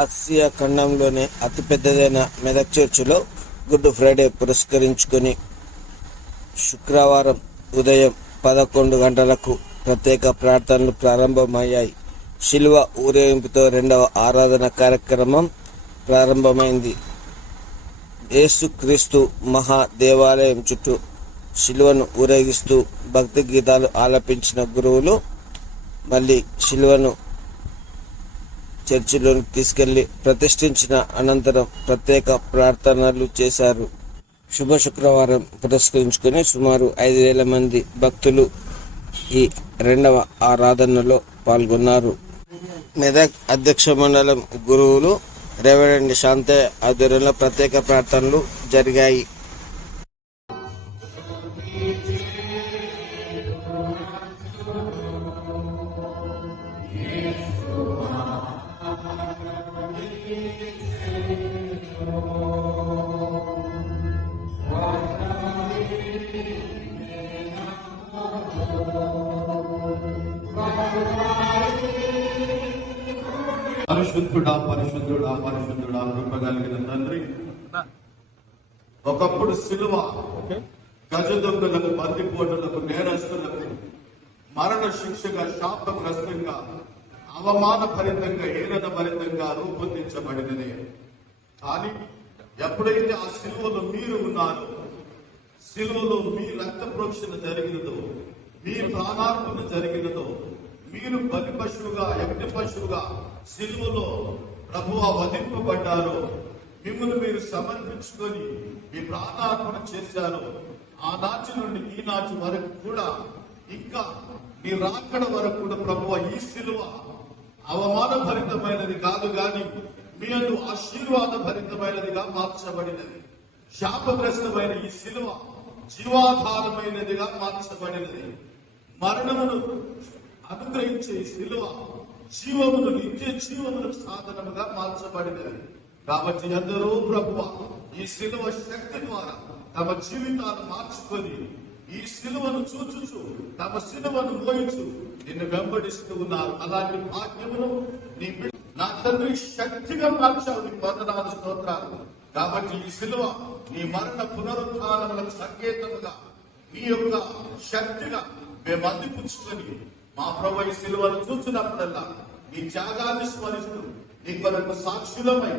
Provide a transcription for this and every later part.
Asia ఖండంలోనే అతిపెద్దదైన Medak చర్చిలో good Friday పురస్కరించుకొని శుక్రవారం ఉదయం పదకొండు గంటలకు ప్రత్యేక ప్రార్థనలు ప్రారంభమయ్యాయి. శిల్వ ఊరేగింపుతో రెండవ ఆరాధన కార్యక్రమం ప్రారంభమైంది. యేసుక్రీస్తు మహా దేవాలయం చుట్టూ శిలువను ఊరేగిస్తూ భక్తి గీతాలు ఆలపించిన గురువులు మళ్ళీ శిలువను చర్చిలోకి తీసుకెళ్ళి ప్రతిష్ఠించిన అనంతరం ప్రత్యేక ప్రార్థనలు చేశారు. శుభ శుక్రవారం పురస్కరించుకొని సుమారు ఐదు వేల మంది భక్తులు ఈ రెండవ ఆరాధనలో పాల్గొన్నారు. మెదక్ అధ్యక్ష మండలం గురువులు రెవరెండ్ శాంతే ఆధ్వర్యంలో ప్రత్యేక ప్రార్థనలు జరిగాయి. పరిశుద్ధుడా పరిశుద్ధుడా పరిశుద్ధుడా కృప కలిగిన తండ్రి. ఒకప్పుడు సిలువ గజ దొంగలకు బందిపోటులకు నేరస్తులకు మరణ శిక్షగా శాపగ్రస్తంగా అవమానభరితంగా ఏలన భరితంగా రూపొందించబడినది. కానీ ఎప్పుడైతే ఆ సిలువలో మీరు ఉన్నారు సిలువలో మీ రక్త ప్రోక్షణ జరిగినదో మీ ప్రాణార్పణ జరిగినదో మీరు బలి పశువుగా యజ్ఞ పశువుగా సిలువలో ప్రభువ వధింపబడ్డారు. మిమ్మల్ని మీరు సమర్పించుకొని మీ ప్రాణార్పణ చేశారు. ఆ నాటి నుండి ఈ నాటి వరకు కూడా ఇంకా మీ రాకడ వరకు కూడా ప్రభువ ఈ సిలువ అవమానభరితమైనది కాదు గాని మీ అందు ఆశీర్వాద భరితమైనదిగా మార్చబడినది. శాపగ్రస్తమైన ఈ సిలువ జీవాధారమైనదిగా మార్చబడినది. మరణమును అనుగ్రహించే శిలువ జీవమును నిత్య జీవములకు సాధనముగా మార్చబడినది. కాబట్టి ఎందరో ప్రభువ ఈ శిలువ శక్తి ద్వారా తమ జీవితాలు మార్చుకొని ఈ శిలువను చూచుచు తమ శిలువను మోయించు నిన్ను వెంబడిస్తూ ఉన్నారు. అలాంటి భాగ్యమును నీ నా తండ్రి శక్తిగా మార్చావు. నీ వందనాలు స్తోత్రాలు. కాబట్టి ఈ సిలువ నీ మరణ పునరుత్నములకు సంకేతముగా నీ యొక్క శక్తిగా మేము అందిపుచ్చుకొని మా ప్రభు ఈ సిలువను చూసినప్పుడల్లా నీ త్యాగాన్ని స్మరిస్తూ నీ కొరకు సాక్షులమై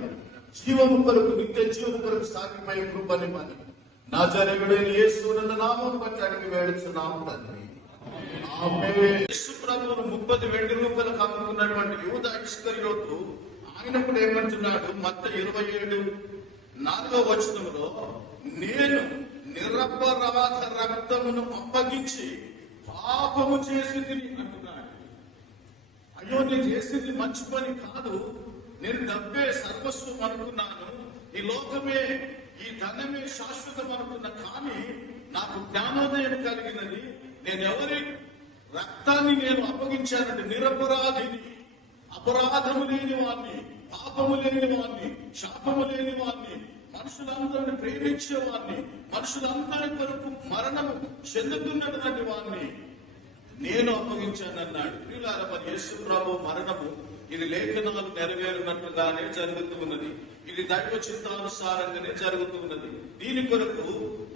జీవము కొరకు నిత్య జీవము కొరకు సాగిపోయే కృపని మని నా జరుగుడైన యేసునన్న నామం బట్టి అడిగి వేడుచున్నాము తండ్రి. ప్రభువును ముప్పది వెండి రూపాయలకు అమ్ముకున్నటువంటి యూద ఇస్కరియోతు ఆయన కూడా ఏమంటున్నాడు? మత్త ఇరవై ఏడు నాలుగో వచనంలో నేను నిరపరాధ రక్తమును అప్పగించి పాపము చేసి అంటున్నాడు అయ్యో నేను చేసింది మంచి పని కాదు. నేను డబ్బే సర్వస్వం అనుకున్నాను. ఈ లోకమే ఈ ధనమే శాశ్వతం అనుకున్నా కానీ నాకు జ్ఞానోదయం కలిగినది. నేను ఎవరి రక్తాన్ని నేను అప్పగించానంటే నిరపరాధిని. అపరాధము లేని వాణ్ణి పాపము లేని వాణ్ణి శాపము లేని వాణ్ణి మనుషులందరిని ప్రేమించే వారిని మనుషులందరి కొరకు మరణము చెందుతున్నటువంటి వారిని నేను అప్పగించానన్నాడు. ప్రియులార మరి యేసు ప్రభు మరణము ఇది లేఖనాలు నెరవేరినట్టుగానే జరుగుతూ ఉన్నది. ఇది దైవ చిత్తానుసారంగానే జరుగుతూ ఉన్నది. దీని కొరకు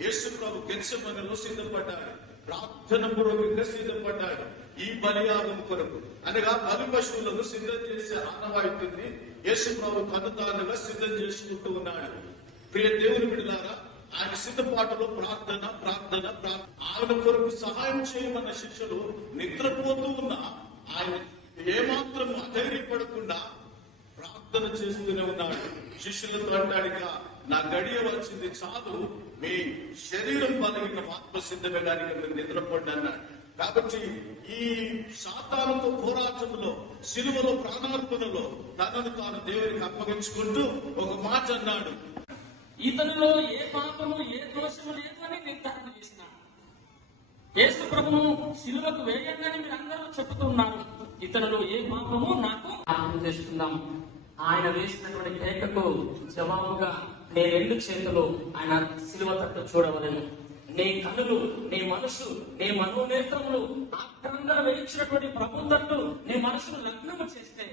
యేసు ప్రభు గెచ్చమనలో సిద్ధపడ్డాడు. ప్రార్థన పూర్వకంగా సిద్ధపడ్డాడు ఈ బలియాగం కొరకు. అనగా బలి పశువులను సిద్ధం చేసే ఆనవాయితీని యేసు ప్రభు కనుతానుగా సిద్ధం చేసుకుంటూ ఉన్నాడు. ప్రియ దేవుని బిడ్డలారా ఆయన సిద్ధపాటులో ప్రార్థన ప్రార్థన ప్రార్థన. ఆయన కొరకు సహాయం చేయమన్న శిష్యులు నిద్రపోతూ ఉన్న ఆయన ఏమాత్రం అధైర్యపడకుండా ప్రార్థన చేస్తూనే ఉన్నాడు. శిష్యులతో అంటాడుగా నా గడియ వచ్చింది చాలు. మీ శరీరం బలిగిన ఆత్మ సిద్ధమే కానీ మీరు నిద్రపోండి అన్నాడు. కాబట్టి ఈ సాతానుతో పోరాటంలో సిలువలో ప్రాణార్పణలో తనను తాను దేవునికి అప్పగించుకుంటూ ఒక మాట అన్నాడు. ఇతనిలో ఏ పాపము ఏ దోషము లేదు అని నిర్ధారణ చేసినాడు. యేసు ప్రభును శిలువకు వేయండి మీరు అందరూ చెబుతున్నారు. ఇతనిలో ఏ పాపము నాకు జ్ఞాపకం చేస్తున్నాం. ఆయన వేసినటువంటి కేకకు జవాబుగా నీ రెండు చేతులు ఆయన శిలువ తట్టు చూడవలను. నీ కనులు నీ మనసు నీ మనోనేత్రములు ఆక్రంగా వేయించినటువంటి ప్రభు తట్టు నీ మనసును లగ్నము చేస్తే